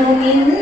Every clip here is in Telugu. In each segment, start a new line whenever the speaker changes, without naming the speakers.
ും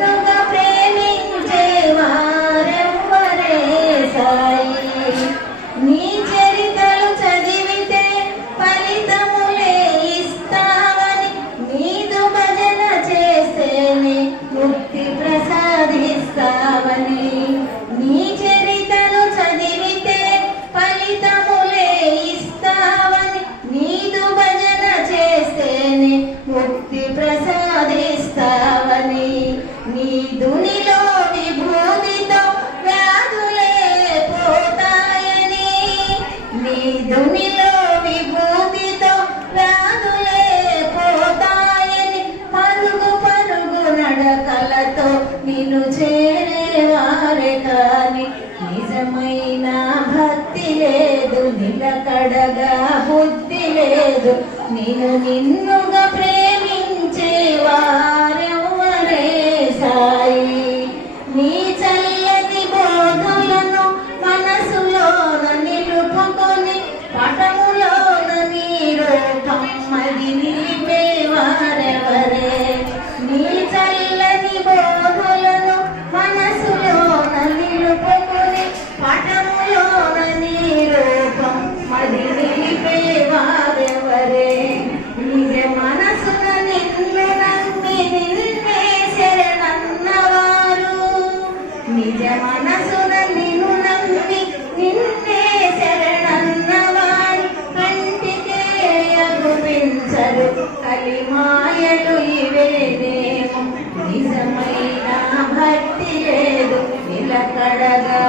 నిన్ను చేరే వారే కాని నిజమైన భక్తి లేదు నిలకడగా బుద్ధి లేదు. నేను నిన్నుగా ప్రేమ నిజ మనసున నిన్ను నమ్మి నిన్నే శరణన్నవారు కంటికే అగుపించరు కలిమాయలు ఇవేదేమో నిజమైన భక్తి లేదు. నిలకడగా